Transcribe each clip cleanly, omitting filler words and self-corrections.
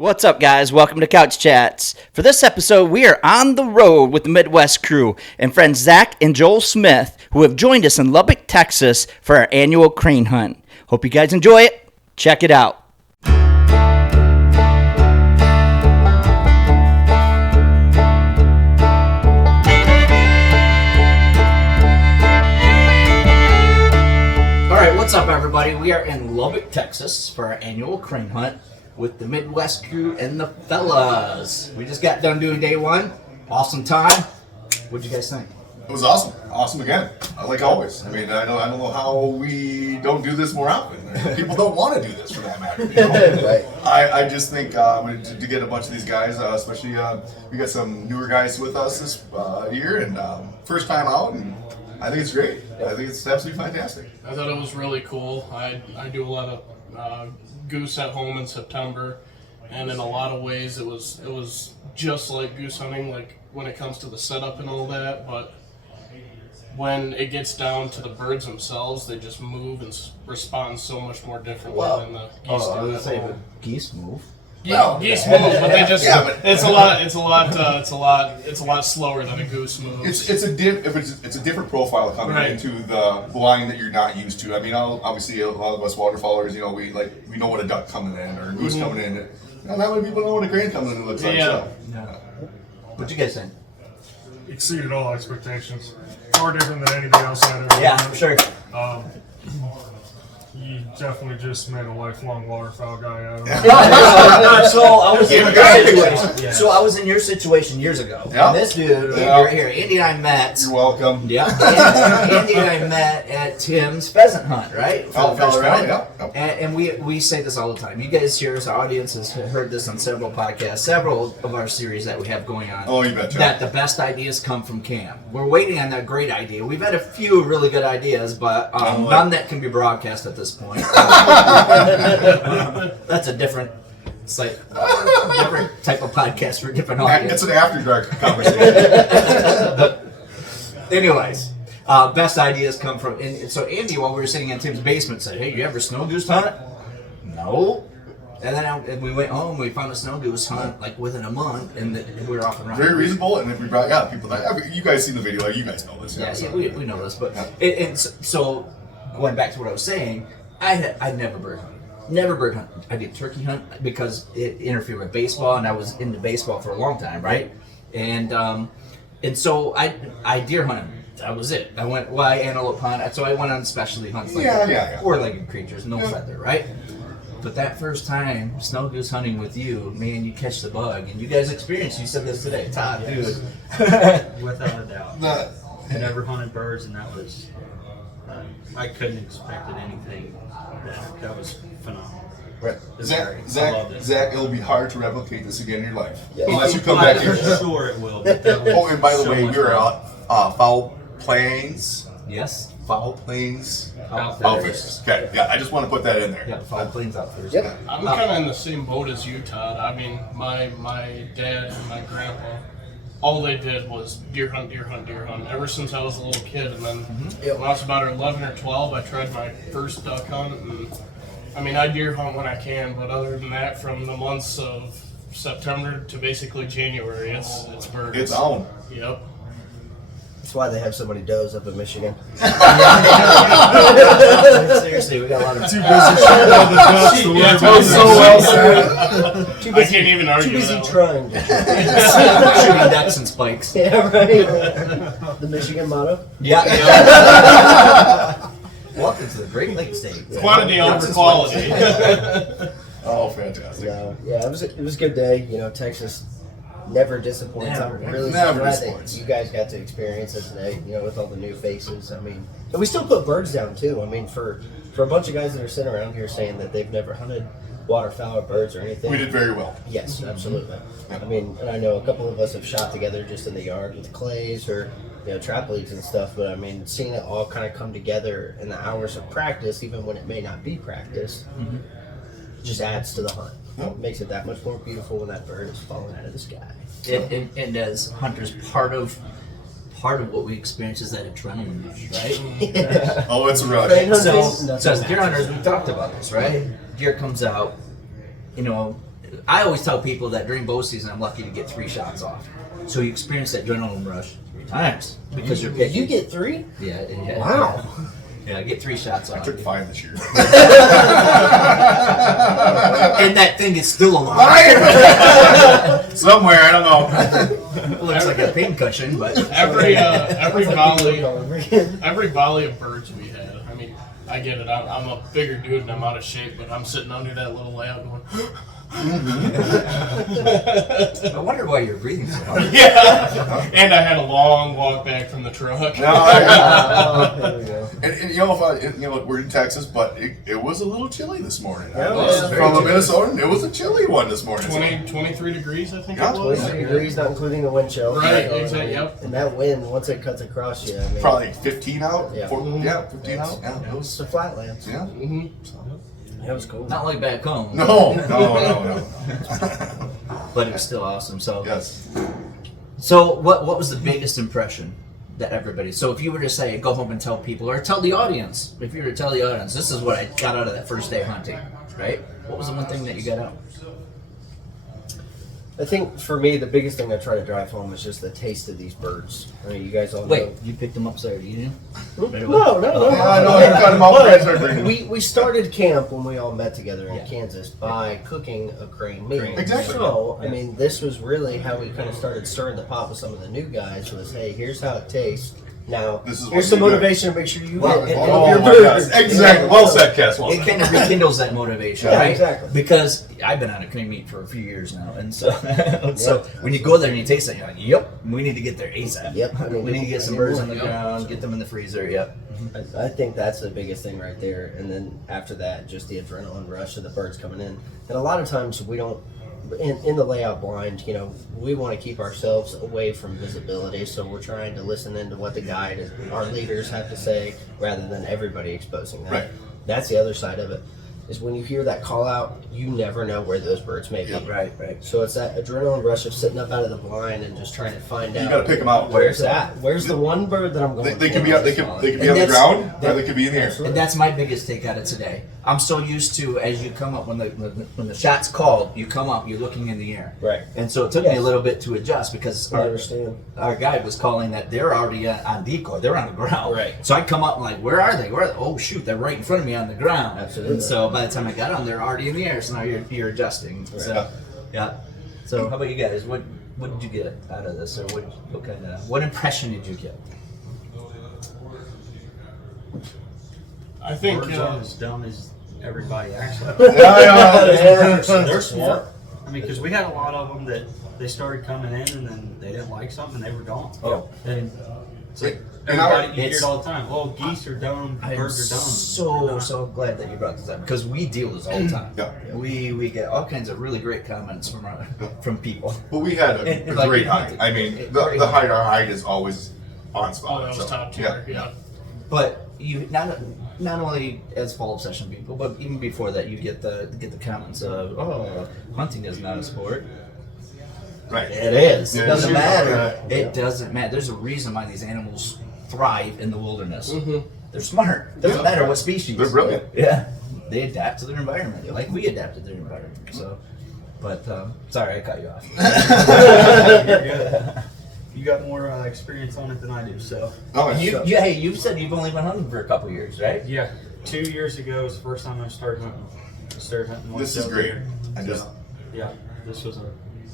What's up, guys? Welcome to Couch Chats. For this episode, we are on the road with the Midwest crew and friends Zach and Joel Smith, who have joined us in Lubbock, Texas for our annual crane hunt. Hope you guys enjoy it. Check it out. All right, what's up, everybody? We are in Lubbock, Texas for our annual crane hunt with the Midwest crew and the fellas. We just got done doing day one. Awesome time. What'd you guys think? It was awesome. Awesome again. Like always. I mean, I don't know how we don't do this more often. People don't want to do this for that matter. You know? Right. I just think to get a bunch of these guys, especially we got some newer guys with us this year and first time out, and I think it's great. I think it's absolutely fantastic. I thought it was really cool. I do a lot of goose at home in September, and in a lot of ways it was just like goose hunting, like when it comes to the setup and all that, but when it gets down to the birds themselves, they just move and respond so much more differently than the geese do. I would at say home. the geese move. Geese move, but they just it's a lot slower than a goose moves. It's a different profile coming into the line that you're not used to. I mean, obviously a lot of us waterfowlers, you know, we know what a duck coming in or a goose coming in. Not many people know what a crane coming in looks like. Yeah. What'd you guys think? Exceeded all expectations. Far different than anything else I'd ever done. Yeah, for sure. You definitely just made a lifelong waterfowl guy out of me. So I was in your situation. So I was in your situation years ago. Yeah. And this dude right here, Andy and I met. You're welcome. Yeah. Andy and I met at Tim's pheasant hunt, right? Oh, Colorado. yeah. And we say this all the time. You guys here, as our audience, has heard this on several podcasts, several of our series that we have going on. Oh, you betcha. That the best ideas come from camp. We're waiting on that great idea. We've had a few really good ideas, but none that can be broadcast at this point. That's a different. It's like different type of podcast for a different audience. It's an after dark conversation. Anyways, best ideas come from. And so Andy, while we were sitting in Tim's basement, said, "Hey, you ever snow goose hunt?" No. And then and we went home. We found a snow goose hunt like within a month, and we were off and running. Very reasonable, and if we brought people that you guys seen the video, you guys know this. Yeah, we know this, but so going back to what I was saying, I'd never bird hunt. Never bird hunt. I did turkey hunt because it interfered with baseball, and I was into baseball for a long time, right? And so I deer hunted. That was it. I antelope hunt. So I went on specialty hunts like four-legged creatures, no feather, right? But that first time snow goose hunting with you, man, you catch the bug, and you guys experienced. You said this today, Todd, dude. Without a doubt. I never hunted birds, and that was I couldn't expect anything. That was phenomenal. Right. I loved it. Zach, it'll be hard to replicate this again in your life. Yeah. Unless you come back here. I'm sure it will. But that was Oh, and by the so way, much you're fun. foul plains. Yes. Foul plains. Outfitters. Outfitters. Okay, yeah, I just want to put that in there. Yeah, Foul Plains Outfitters. Yep. I'm kind of in the same boat as you, Todd. I mean, my dad and my grandpa, all they did was deer hunt ever since I was a little kid. And then when I was about 11 or 12, I tried my first duck hunt. And I mean, I deer hunt when I can, but other than that, from the months of September to basically January, it's birds. It's on. Yep. That's why they have so many does up in Michigan. Seriously, we got a lot of. Too busy shooting all the ducks to worry about so well Too I busy, can't even argue too busy with that. trying. Shooting ducks and spikes. Yeah, right. The Michigan motto. Yeah. Welcome to the Great Lakes State. Quantity over quality. Oh, fantastic. Yeah, it was a good day. You know, Texas never disappoints. Never. I'm really Never glad disappoints. that you guys got to experience it today. You know, with all the new faces. I mean, and we still put birds down too. I mean, for a bunch of guys that are sitting around here saying that they've never hunted waterfowl or birds or anything. We did very well. Yes, absolutely. I mean, and I know a couple of us have shot together just in the yard with clays or, you know, trap leads and stuff, but I mean, seeing it all kind of come together in the hours of practice, even when it may not be practice, just adds to the hunt. It makes it that much more beautiful when that bird is falling out of the sky. And as hunters, part of what we experience is that adrenaline rush, right? Oh, it's a rush. Crane hunting, So nothing as deer matches. hunters, we talked about this, right? Deer comes out, you know, I always tell people that during bow season, I'm lucky to get 3 shots off. So you experience that adrenaline rush 3 times because you're pitching. You get 3? Yeah. Wow. Yeah, I get 3 shots off. I took 5 this year. And that thing is still alive. Somewhere, I don't know. It looks like a pin cushion, but Every volley, All over again. every volley of birds we had. I mean, I get it. I'm a bigger dude and I'm out of shape, but I'm sitting under that little layout going. I wonder why you're breathing so hard. Yeah, and I had a long walk back from the truck. Oh, there we go. And we're in Texas, but it was a little chilly this morning. Yeah, I was yeah. from a Minnesotan. It was a chilly one this morning. 23 degrees, I think Yeah, it was. 23 degrees, not including the wind chill. Right, exactly, yep. And that wind, once it cuts across you, I mean, Probably 15 out. Yeah. 15 out. Yeah, it it's was. the flatlands. Yeah. That was cool. Not like back home. No. But it was still awesome. So, Yes. so what was the biggest impression that everybody? So if you were to say, go home and tell people, or tell the audience, if you were to tell the audience, this is what I got out of that first day hunting, right? What was the one thing that you got out? I think for me, the biggest thing I try to drive home is just the taste of these birds. I mean, you guys all know. Wait, you picked them up, sorry, you knew? No. Yeah, I know. You got them all friends are bringing. We started camp when we all met together in Yeah. Kansas by cooking a crane meal. Exactly. So, I mean, this was really how we kind of started stirring the pot with some of the new guys was, hey, here's how it tastes. Now, This is what here's some you do. motivation to make sure you Well, get and- all of your Oh my birds. gosh. Exactly. Well said, Cass. Well It said. kind of rekindles that motivation, Yeah, right? exactly. Because I've been on a crane meat for a few years now, and so so when you go there and you taste it, you're like, "Yep, we need to get there ASAP. Yep, I mean, we need to get some birds on the ground, get them in the freezer. Yep." I think that's the biggest thing right there. And then after that, just the adrenaline rush of the birds coming in. And a lot of times we don't, in the layout blind, you know, we want to keep ourselves away from visibility. So we're trying to listen into what the guide, our leaders have to say, rather than everybody exposing that. Right. That's the other side of it. Is when you hear that call out, you never know where those birds may be. Yep. Right. So it's that adrenaline rush of sitting up out of the blind and just trying to find out. You got to pick them out. Where's that? Where's the one bird that I'm going They for? could be out. They could be And on the that's- ground, or they could be in the air. And that's my biggest take out of today. I'm so used to as you come up when the shot's called, you come up, you're looking in the air. Right. And so it took me a Yes. little bit to adjust because I understand. our guide was calling that they're already on decoy. They're on the ground. Right. So I come up and like, where are they? Where are they? Oh shoot, they're right in front of me on the ground. Absolutely. And so by the time I got on, they're already in the air. So now you're adjusting. So yeah. So how about you guys? What did you get out of this, or what impression did you get? I think Birds aren't as dumb as everybody actually. They're smart. I mean, because we had a lot of them that they started coming in and then they didn't like something and they were gone. Oh. And it's like And everybody, you hear it's- it all the time. Well, geese are dumb, I'm birds are dumb. so glad that you brought this up because we deal with this all the time. Yeah. We get all kinds of really great comments from people. But we had a And like- great hide. I mean, the hide, our hide is always on spot. Oh, that was so, top tier. Yeah. But you not only as fall obsession people, but even before that, you get the comments of, "Oh, hunting is not a sport." Right. It is. Yeah, It doesn't sure. matter. Yeah. It doesn't matter. There's a reason why these animals thrive in the wilderness. Mm-hmm. They're smart. Doesn't matter what species. They're brilliant. Yeah, they adapt to their environment, like we adapted to their environment. So, but sorry, I cut you off. You're good. You got more experience on it than I do, so. Oh, Hey, you said you've only been hunting for a couple years, right? Yeah, 2 years ago was the first time I started hunting. I started hunting This once is a great. year. I just- Yeah, this was a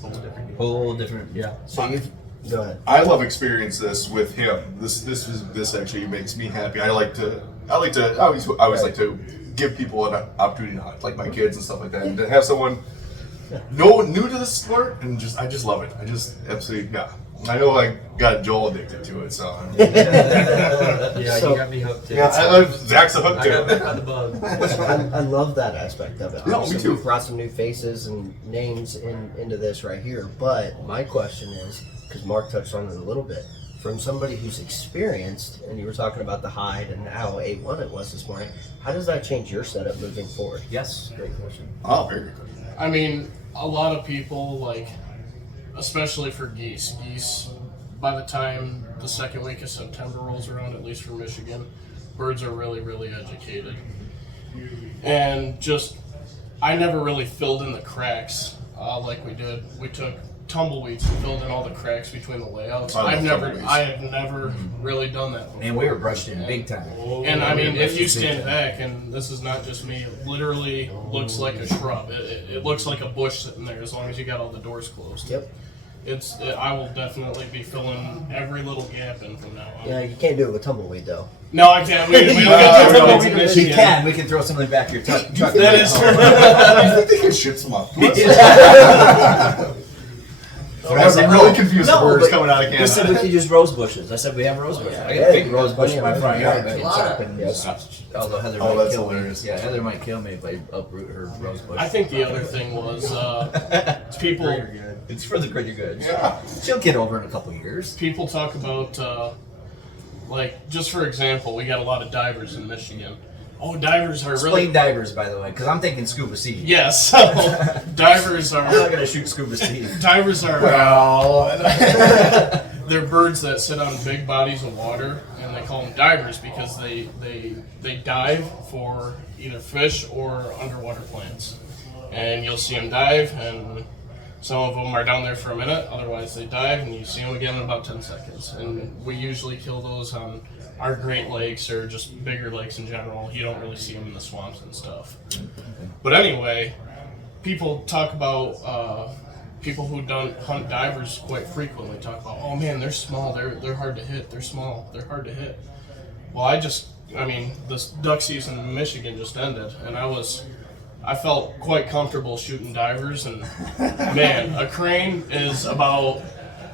whole different deal. Whole different. Yeah. So you've go ahead. I love experience this with him. This actually makes me happy. I always like to give people an opportunity to hunt, like my kids and stuff like that, and to have someone new to the sport, and I just love it. I just absolutely I know I got Joel addicted to it, so Yeah, So- you got me hooked too. Zach's a hook I got bit too. by the bug. I love that aspect of it. No, me Obviously, too. We've brought some new faces and names into this right here. But my question is, because Mark touched on it a little bit, from somebody who's experienced, and you were talking about the hide and how A1 it was this morning, how does that change your setup moving forward? Yes. Great question. Oh, very good. I mean, a lot of people, like, especially for geese, by the time the second week of September rolls around, at least for Michigan, birds are really, really educated. And just, I never really filled in the cracks like we did. We took tumbleweeds and filled in all the cracks between the layouts. I love tumbleweeds. I have never really done that before. And we were brushed in big time. And I mean, if you stand back, and this is not just me, it literally looks like a shrub. It looks like a bush sitting there as long as you got all the doors closed. Yep. I will definitely be filling every little gap in from now on. Yeah, you can't do it with tumbleweed though. No, I can't. We don't get tumbleweeds in You Michigan. can. We can throw some in the back of your truck. That is true. I think they can shit some up. I'm really confused the words coming out of You said we Canada. could use rose bushes. I said we have rose bushes. I got a big rose bush in my front yard. I can chop and although Heather might that's kill me. hilarious. Yeah, Heather might kill me if I uproot her rose bush. I think the other thing was people It's for the greater good. Yeah. She'll get over in a couple years. people talk about like, just for example, we got a lot of divers in Michigan. Oh, divers are Explain really divers, by the way, because I'm thinking scuba Steve. yes. So divers I'm not are gonna shoot scuba Steve. divers are Well, they're birds that sit on big bodies of water, and they call them divers because they dive for either fish or underwater plants. And you'll see them dive, and some of them are down there for a minute. Otherwise, they dive, and you see them again in about 10 seconds. And we usually kill those on our Great Lakes or just bigger lakes in general. You don't really see them in the swamps and stuff. But anyway, people talk about people who don't hunt divers quite frequently talk about, oh man, they're small, they're hard to hit, they're small, they're hard to hit. Well, I mean, this duck season in Michigan just ended, and I felt quite comfortable shooting divers, and man, a crane is about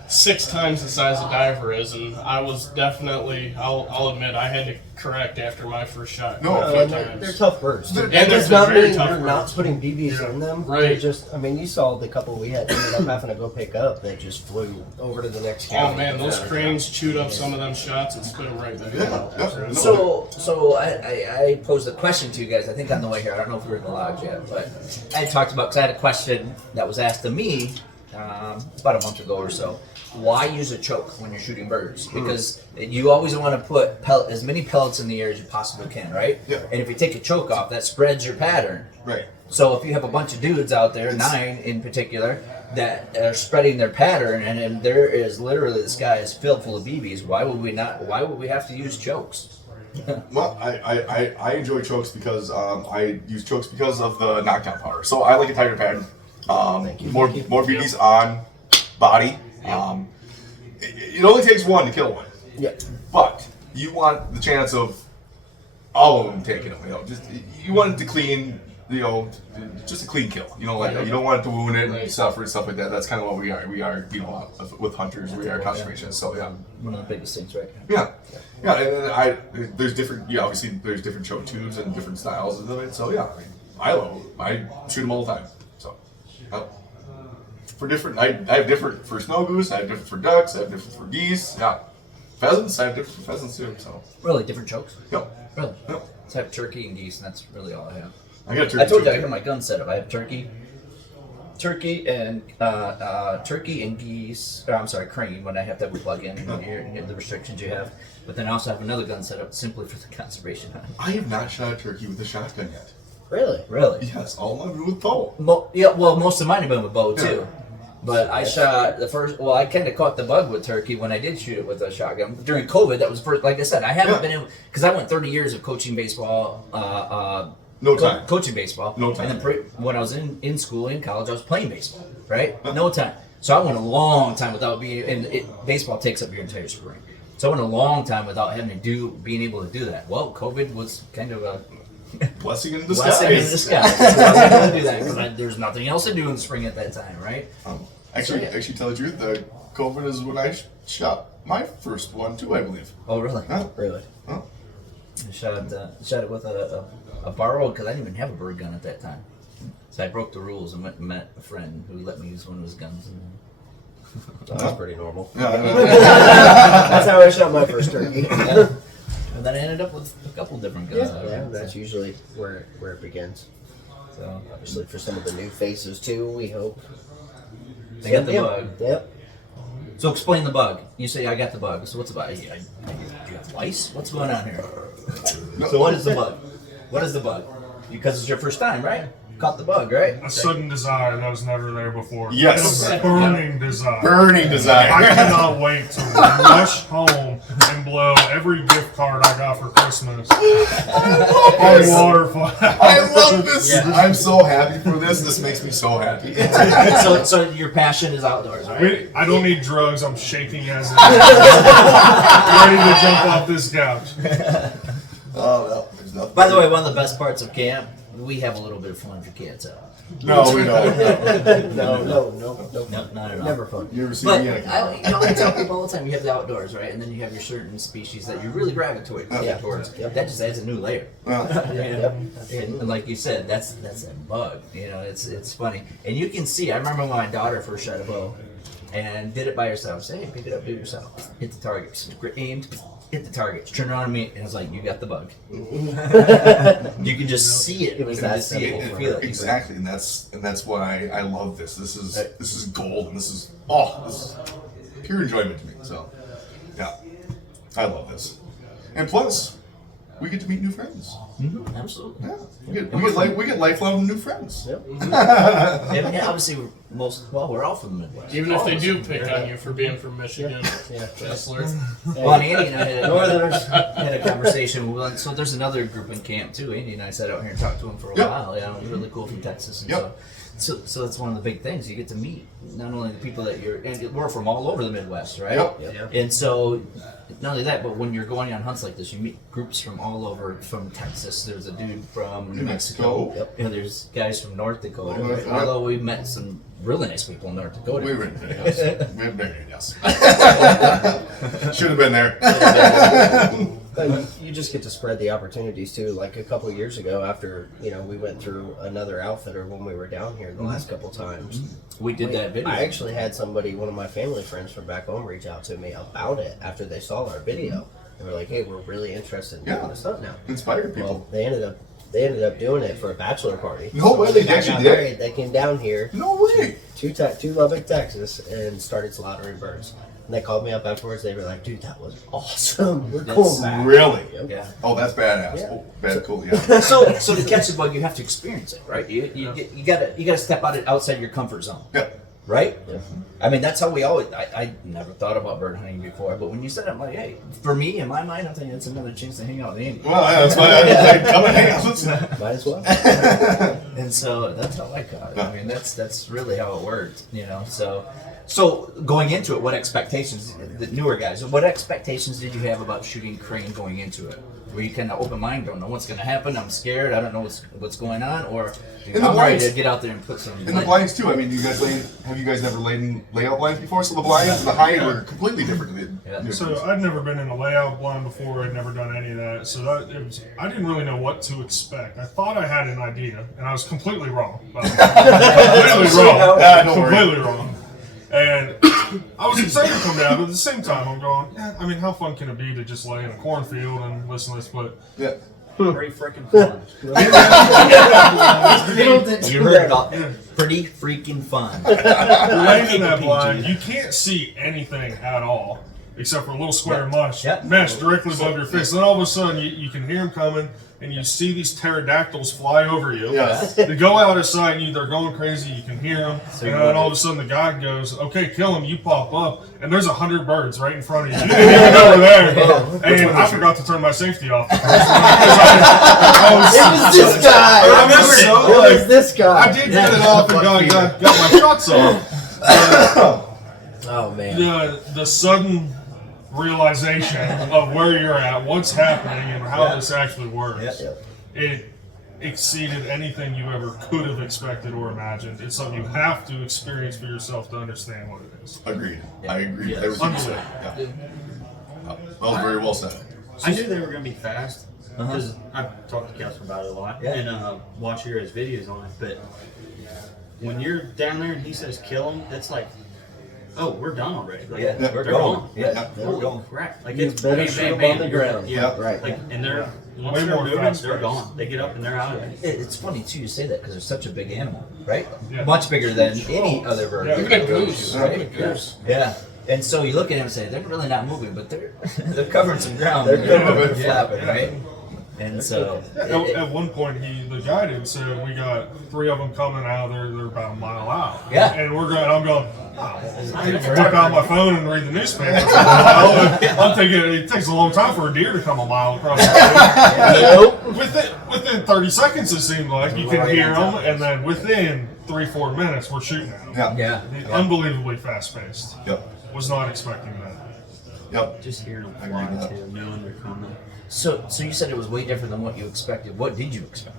6 times the size a diver is, and I was definitely, I'll admit, I had to correct after my first shot No, a few And times. they're tough birds. And It they're does not very mean tough we're not birds. putting BBs in them. Right. They're just, I mean, you saw the couple we had ended up having to go pick up that just flew over to the next county. Oh man, those cranes chewed up some of them shots and spit them right back out. yeah. So I posed a question to you guys. I think on the way here. I don't know if we're in the lodge yet, but I talked about because I had a question that was asked of me about a month ago or so. Why use a choke when you're shooting birds? Because you always want to put as many pellets in the air as you possibly can, right? Yeah. And if you take a choke off, that spreads your pattern. Right. So if you have a bunch of dudes out there, 9 in particular, that are spreading their pattern, and then there is literally the sky is filled full of BBs. Why would we not? Why would we have to use chokes? Well, I enjoy chokes because I use chokes because of the knockdown power. So I like a tighter pattern. More BBs on body. It only takes one to kill one. Yeah. But you want the chance of all of them taking them. Just you want it to clean. Just a clean kill. You don't want it to wound it and suffer and stuff like that. That's kind of what we are. We are, with hunters, we are conservationists. So yeah. One of the biggest things, right? Yeah. And there's different. Yeah, obviously there's different choke tubes and different styles of it. So yeah, I shoot them all the time. So. For different, I have different for snow goose, I have different for ducks, I have different for geese, yeah. Pheasants, I have different for pheasants too, so. Really different chokes? Yep. Really? Yep. So I have turkey and geese, and that's really all I have. I got turkey. I told you I too. have my gun setup. I have turkey and geese. Or I'm sorry, crane. When I have to have a plug-in, the restrictions you have. But then I also have another gun set up simply for the conservation hunt. I have not shot a turkey with a shotgun yet. Really? Really? Yes, all mine been with bow. Well, most of mine have been with bow too. Yeah. But I shot the first. Well, I kind of caught the bug with turkey when I did shoot it with a shotgun during COVID. That was the first. Like I said, I haven't been in because I went 30 years of coaching baseball. No time. Coaching baseball. No time. And then when I was in school, in college, I was playing baseball. Right. No time. So I went a long time without being. And baseball takes up your entire spring. So I went a long time without having to being able to do that. Well, COVID was kind of a Blessing in disguise. blessing in disguise. So I was able to do that because there's nothing else to do in spring at that time, right? Actually, tell the truth, the COVID is when I shot my first one too, I believe. Oh, really? Huh? Really? Huh? I shot it with a borrowed because I didn't even have a bird gun at that time. So I broke the rules and went and met a friend who let me use one of his guns. That's pretty normal. Yeah. That's how I shot my first turkey. And then I ended up with a couple different guns. Yeah, that's usually where it begins. So Obviously, for some of the new faces too, we hope. they got the bug. Yep. So explain the bug. You say I got the bug. So what's the bug? Do you have lice? What's going on here? So what is the bug? What is the bug? Because it's your first time, right? caught the bug, right? A sudden desire that was never there before. Yes. A burning desire. Burning desire. I cannot wait to rush home and blow every gift card I got for Christmas on waterfall. I love this. I'm so happy for this. This makes me so happy. So your passion is outdoors, right? I don't need drugs. I'm shaking as it is. Ready to jump off this couch. Oh, no, there's nothing. By the way, one of the best parts of camp, we have a little bit of fun if your kids out. No, we don't. No, Not at all. never fun. You ever see But me? I tell people all the time, you have the outdoors, right? And then you have your certain species that you really gravitate towards. Yep. That just adds a new layer. Yep. And like you said, that's a bug. You know, it's funny. And you can see, I remember when my daughter first shot a bow and did it by herself. Say, hey, pick it up, do it yourself. Hit the target. Aimed, hit the target. Turn it on me, and it's like, you got the bug. You can just see it. It was You can that just see it. You simple. feel it. Exactly, and that's why I love this. This is gold, and this is pure enjoyment to me. So, yeah, I love this. And plus, we get to meet new friends. Mm-hmm, absolutely. Yeah, we get lifelong new friends. Yep. And obviously, we're all from the Midwest. Even if All they of us. do pick on you for being from Michigan, Yeah. Kessler. Well, and Andy and I Northerners. had a conversation. So there's another group in camp too. Andy and I sat out here and talked to him for a Yep. while. Yeah, it was really cool from Texas. And Yep. so that's one of the big things. You get to meet not only the people that and we're from all over the Midwest, right? Yep. And so not only that, but when you're going on hunts like this, you meet groups from all over. From Texas, there's a dude from New Mexico. Yep. You know, there's guys from North Dakota. Oh, Right? yep. Although we met some really nice people in North Dakota. We were in yes. We had been yes. Should have been there. But you just get to spread the opportunities too. Like a couple of years ago, after we went through another outfitter when we were down here the last couple times. We did that video. I actually had one of my family friends from back home, reach out to me about it after they saw our video. They were like, "Hey, we're really interested in doing this stuff now." Inspired people. Well, they ended up doing it for a bachelor party. No way, they when got actually did? married, They came down here No way. to Lubbock, Texas, and started slaughtering birds. And they called me up afterwards. They were like, "Dude, that was awesome. We're going back." Really? Yep. Yeah. Oh, that's badass. Yeah. Oh, bad, cool. Yeah. So to catch the bug, you have to experience it, right? You gotta step outside your comfort zone, Yeah. right? Yeah. I mean, that's how we always. I never thought about bird hunting before, but when you said it, I'm like, hey, for me in my mind, I'm thinking it's another chance to hang out with Andy. Well, yeah, that's why I come and hang out. Listen. Might as well. And so that's how I got it. I mean, that's really how it worked, So going into it, what expectations, the newer guys, what expectations did you have about shooting crane going into it? Were you kind of open-minded, don't know what's going to happen, I'm scared, I don't know what's going on, or In the I'm ready blinds. to get out there and put some... And the blinds too. I mean, have you guys never laid in layout blinds before? So the blinds and the hide were completely different. Yeah. So I'd never been in a layout blind before. I'd never done any of that. So I didn't really know what to expect. I thought I had an idea, and I was completely wrong. Completely wrong. Don't worry. Completely wrong. And I was excited to come down, but at the same time, I'm going, I mean, how fun can it be to just lay in a cornfield and listen to this? But Yeah. Pretty freaking fun. You heard about pretty freaking fun. laying in that blind, you can't see anything at all except for a little square mesh directly above your face. Then all of a sudden, you can hear them coming, and you see these pterodactyls fly over you. Yes. They go out of sight, and they're going crazy. You can hear them, and then all of a sudden, the guy goes, "Okay, kill him." You pop up, and there's 100 birds right in front of you. You didn't even over there, and I forgot to turn my safety off. It was this guy. I remember it. It was this guy. I did get it off and got my shots off. Oh man. The sudden realization of where you're at, what's happening, and how this actually works. It exceeded anything you ever could have expected or imagined. It's something you have to experience for yourself to understand what it is. Agreed. I agree with Yes. everything you said. Yeah. That was very well said. I knew they were going to be fast because I've talked to Kessler about it a lot and watch your guys' videos on it. But when you're down there and he says kill him, that's like, oh, we're done already. Like, Yeah, we're they're going. gone. Yeah, Holy we're going. crap! Like You it's better bam, shoot bam, 'em bam, on the you're- ground. Yeah, Right. Like, and they're once Way they're more moving, fast they're pace. gone. They get up and they're out of it. It's funny too you say that because they're such a big animal, right? Yeah. Much bigger than any other bird. Yeah. Even a goose. Right? Goose. Yeah. And so you look at him and say they're really not moving, but they're covering some ground. They're They're covering. flapping, right? And so At one point, the guide had said we got 3 of them coming out. They're about a mile out. Yeah. And I'm going. I can flip out my phone and read the newspaper. I'm thinking it takes a long time for a deer to come a mile across the field. Within 30 seconds, it seemed like you can hear them, and then within 3-4 minutes, we're shooting at them. Yeah. Unbelievably fast paced. Yep. Was not expecting that. Yep. Just hearing them I agree with fly that. too, knowing they're coming. So you said it was way different than what you expected. What did you expect?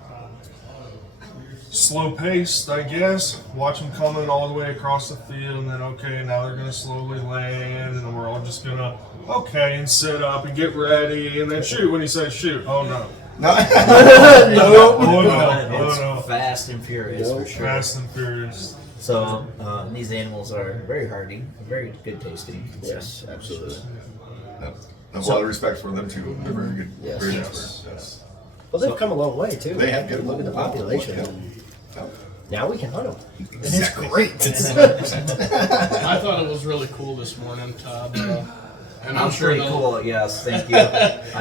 Slow paced, I guess. Watch them coming all the way across the field, and then okay, now they're gonna slowly land, and then we're all just gonna and sit up and get ready, and then shoot when he says shoot. Oh no. No. It's fast and furious for sure. Fast and furious. So these animals are very hardy, very good tasting. Yes, absolutely. I have a lot of respect for them too. They're very good. Yes. Very Yes. expert. Yes. Well, they've come a long way too. They have good. Look at the population. Yep. Now we can hunt them. Exactly. It's great. I thought it was really cool this morning, Todd. And I'm sure pretty they'll- cool. Yes, thank you.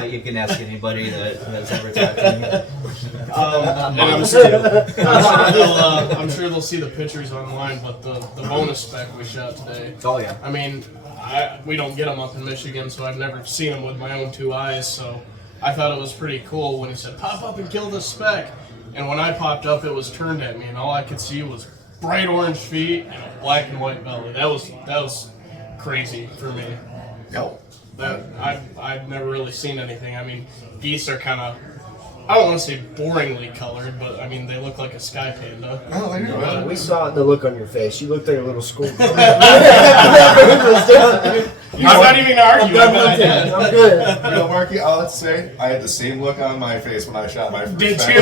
You can ask anybody that has ever talked to me. And I'm sure they'll see the pictures online, but the bonus spec we shot today. Oh yeah. I mean, we don't get them up in Michigan, so I've never seen them with my own 2 eyes. So I thought it was pretty cool when he said, "Pop up and kill this spec." And when I popped up, it was turned at me, and all I could see was bright orange feet and a black and white belly. That was crazy for me. Yep. That I've never really seen anything. I mean, geese are kind of, I don't want to say boringly colored, but I mean they look like a sky panda. Oh, I know. We saw it in the look on your face. You looked like a little school. I'm I'm not even arguing. done but I hunting. did. I'm good. You know, Marky, I'll have to say, I had the same look on my face when I shot my first Did spec. you?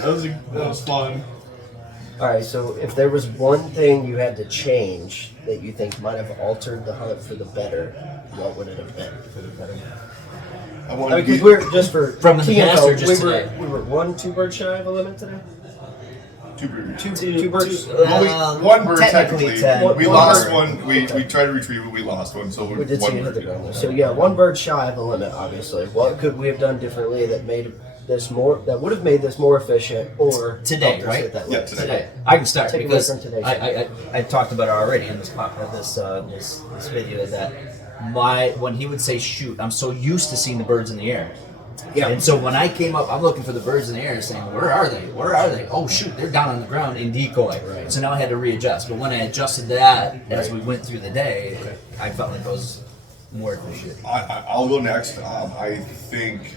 That was fun. All right, so if there was one thing you had to change that you think might have altered the hunt for the better, what would it have been for the better? I wanted to Because get we're just for From the TNO, past or just today? we were 2 birds shy of a limit today. 2 birds. Two birds. One bird technically technically. 10. We One lost bird. one. We tried to retrieve it. We lost one. So We did one see it hit the bird. ground. So yeah, 1 bird shy of the limit. Obviously, what could we have done differently that made this more? That would have made this more efficient, or Today, helped us right? hit that Yeah, limit? today. I can start Take away because from today's I talked about it already in this video that when he would say shoot, I'm so used to seeing the birds in the air. Yeah. And so when I came up, I'm looking for the birds in the air, saying, "Where are they? Where are they? Oh shoot, they're down on the ground in decoy." Right. So now I had to readjust. But when I adjusted that as we went through the day, I felt like I was more efficient. I'll go next. I think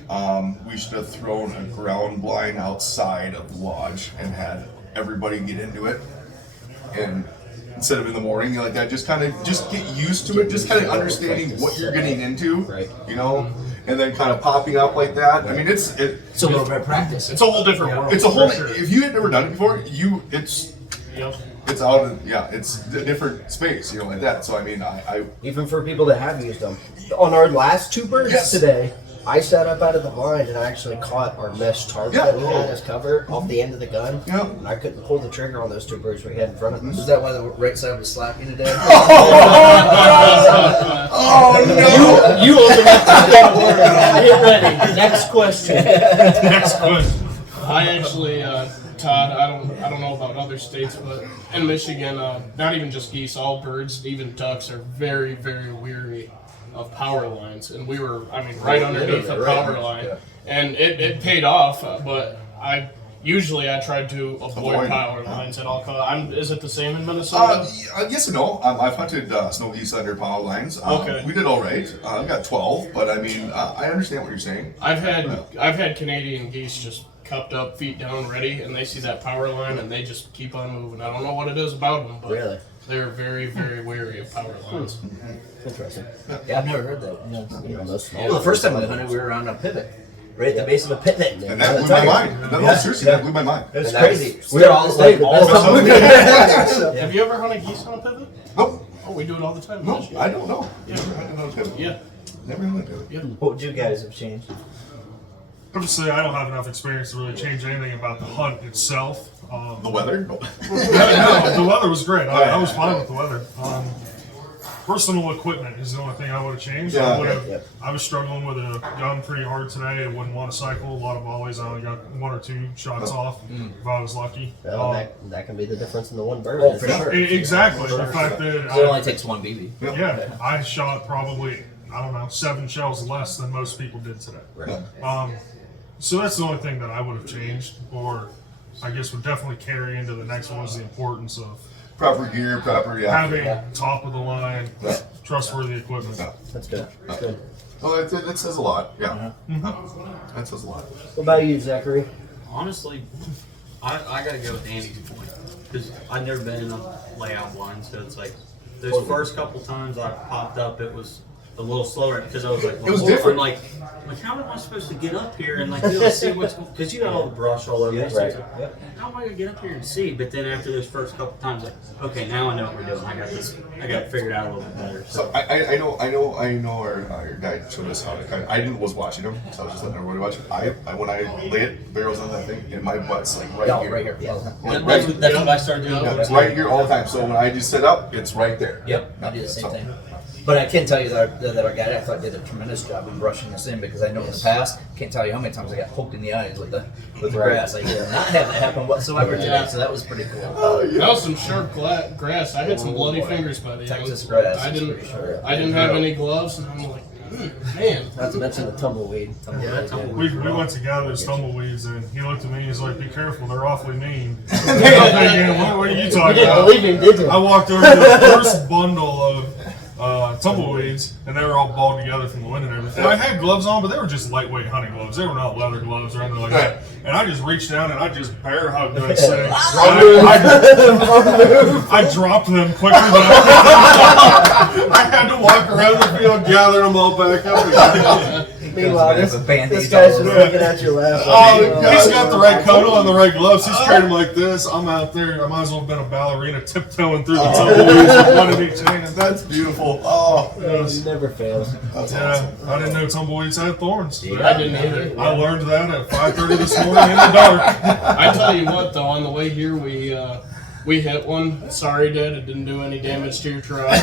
we should have thrown a ground blind outside of the lodge and had everybody get into it. And instead of in the morning like that, just get used to it. Just kind of understanding what you're getting into, Right. you know, and then kind of popping up like that. I mean, It's a little bit of practice. It's a whole different world. it's a whole. for sure. If you had never done it before, Yep. it's out of it's a different space, you know, like that. So I mean, I Even for people that have used them, on our last 2 birds Yes. today, I sat up out of the blind and I actually caught our mesh target Yeah. that we had as cover off the end of the gun. Yeah. And I couldn't pull the trigger on those 2 birds we had in front of us. Is that why the right side was slapping today? oh no. You open up the can of worms. Get ready. Next question. Next question. I actually, Todd, I don't know about other states, but in Michigan, not even just geese, all birds, even ducks, are very, very weary of power lines. And we were, right underneath the power line. And it paid off, but I tried to avoid power lines at all costs. Is it the same in Minnesota? Yes and no. I've hunted snow geese under power lines. Okay. We did all right. I got 12, but I mean, I understand what you're saying. I've had Canadian geese just cupped up, feet down, ready, and they see that power line and they just keep on moving. I don't know what it is about them, but Really? they're very, very wary of power lines. Interesting. Yeah, I've never heard that. You know, those small Well, the first time I hunted, we were around a pivot, right at the base of a pivot. And that blew my mind. No, seriously, that blew my mind. It's And that's- crazy. we We're all all stayed like the all best of time us. we Have you ever hunted geese on a pivot? Nope. Oh, we do it all the time. No, Michigan. I don't know. Yeah. Never hunted on a pivot. Yeah. Never hunted on a pivot. Yeah. What would you guys have changed? Obviously, I don't have enough experience to really change anything about the hunt itself. The weather? No. No, the weather was great. I was fine with the weather. personal equipment is the only thing I would have changed. Yeah, I was struggling with a gun pretty hard today. I wouldn't want to cycle. A lot of volleys. I only got 1 or 2 shots off if I was lucky. Well, that can be the difference in the one bird. Oh, for sure. Exactly. The fact that It only takes 1 BB. yeah, I shot probably, I don't know, 7 shells less than most people did today. Right. So that's the only thing that I would have changed, or I guess would definitely carry into the next one, is the importance of Proper gear, proper, having top of the line, trustworthy equipment. That's good. That's good. Well, that says a lot. Yeah. That says a lot. What about you, Zachary? Honestly, I gotta go with Andy's point because I've never been in a layout blind, so it's like those first couple times I popped up, it was a little slower because I was like, It was different. I'm like how am I supposed to get up here and like be able to see what's going? Because you got all the brush all over. Yeah, this, right. so it's like, how am I gonna get up here and see? But then after those first couple times, like, okay, now I know what we're doing. I got this. I got it figured out a little bit better. So I know our guy showed us how to kind of, I was watching him, so I was just letting everybody watch it. When I lay it, barrels on that thing, and my butt's like right here. Right here. Yeah. That's what I started doing. Yeah, it's right here all the time. So when I just sit up, it's right there. Yep, I do the same thing. But I can tell you that our guide, I thought, did a tremendous job of brushing this in, because I know in the past, can't tell you how many times I got poked in the eyes with the grass. I did not have that happen whatsoever today, so that was pretty cool. That was some sharp grass. I had some bloody fingers by the end. Texas grass. I is didn't. pretty sure. I didn't have any gloves, and I'm like, man. Not to mention the tumbleweed. We went to gather those tumbleweeds, and he looked at me. He's like, "Be careful, they're awfully mean." I'm thinking, what are you You talking didn't about? believe him, did you? I walked over to the first bundle of tumbleweeds, and they were all balled together from the wind and everything. I had gloves on, but they were just lightweight hunting gloves. They were not leather gloves or anything like that. And I just reached down and I just bear hugged that thing. I dropped them quicker than I had to walk around the field, gather them all back up again. Meanwhile, Have a Band-Aid this guy's all just over. looking at you laughing. Oh, he's got the right coat on, the right gloves. He's carrying them like this. I'm out there. I might as well have been a ballerina tiptoeing through the tumbleweeds with one in each hand. That's beautiful. Oh, It never fails. that's Yeah, awesome. I didn't know tumbleweeds had thorns. I didn't either. I learned that at 5:30 this morning in the dark. I tell you what, though, on the way here, we hit one. Sorry, Dad, it didn't do any damage to your truck. But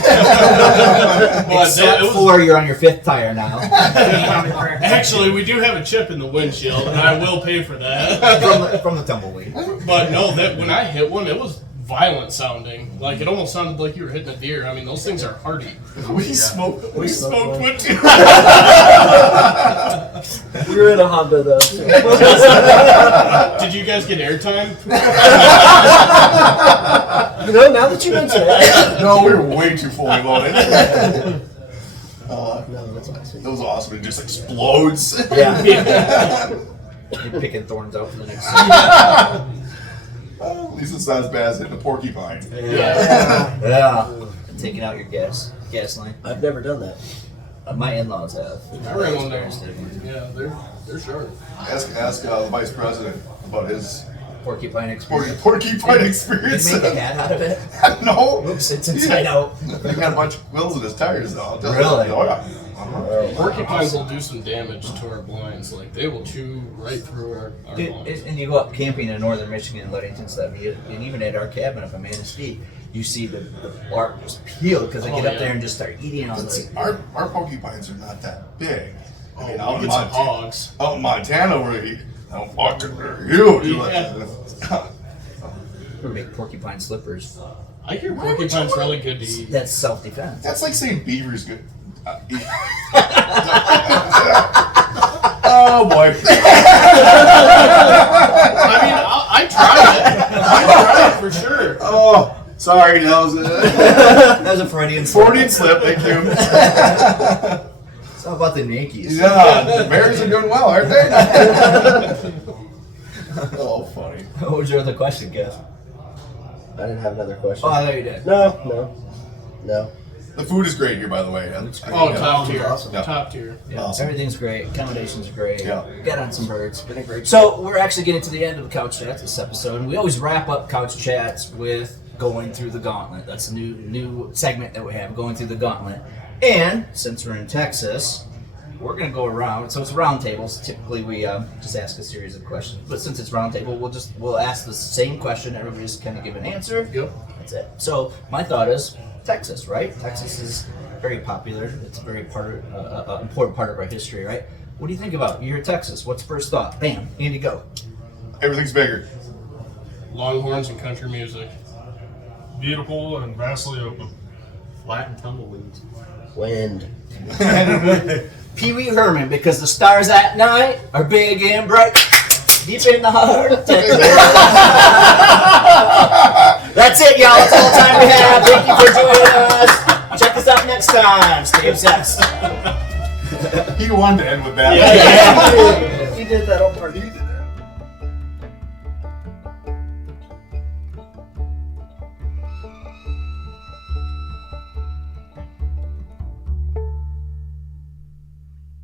Except it was, for you're on your 5th tire now. actually, we do have a chip in the windshield, and I will pay for that. from the tumbleweed. But no, that when I hit one, it was violent sounding. Like it almost sounded like you were hitting a deer. I mean, those things are hardy. We smoked wood too. You're in a Honda, though. Did you guys get airtime? Now that you mention it. No, we were way too fully loaded. No, that's awesome. That was awesome. It just explodes. Yeah. You're picking thorns out for the next At least it's not as bad as hitting a porcupine. Yeah. Taking out your gas line. I've never done that. My in-laws have. We're in one there. Yeah, they're sharp. Ask the vice president about his Porcupine experience. porcupine Did experience. you make a hat out of it? No. Oops, it's inside out. He got a bunch of quills in his tires though. Really? Oh yeah. Porcupines will do some damage to our blinds. Like they will chew right through our blinds. And you go up camping in northern Michigan, Ludington stuff, and even at our cabin up in Manistee, you see the bark just peel because they get up there and just start eating on See, the. our porcupines are not that big. I mean, Get some hogs. out in Montana, where fucking they're huge. Yeah. We make porcupine slippers. I hear porcupine's really good to eat. That's self-defense. That's like saying beaver's good. Oh boy. I mean, I tried it. I tried it for sure. Oh, sorry, that was That was a Freudian slip. Freudian slip. Thank you. It's all about the Yankees. Yeah, the Bears are doing well, aren't they? Oh, funny. What was your other question, Gus? I didn't have another question. Oh, I thought you did. No. The food is great here, by the way. Oh, top tier. Awesome. Yeah. Top tier. Yeah, Awesome. everything's great. Accommodations are great. Yeah. Got on some birds. So we're actually getting to the end of the Couch Chats this episode, and we always wrap up Couch Chats with going through the gauntlet. That's a new segment that we have, going through the gauntlet. And since we're in Texas, we're going to go around. So it's round tables. Typically, we just ask a series of questions. But since it's round table, we'll ask the same question. Everybody just kind of give an answer. Yep. That's it. So my thought is Texas, right? Texas is very popular. It's a very important part of our history, right? What do you think about? You're Texas. What's first thought? Bam, Andy, go. Everything's bigger. Longhorns and country music. Beautiful and vastly open. Flat and tumbleweeds. Wind. Pee Wee Herman, because the stars at night are big and bright, deep in the heart of Texas. That's it, y'all. That's all the time we have. Thank you for joining us. Check us out next time. Stay obsessed. He wanted to end with that. Yeah. He did that on purpose.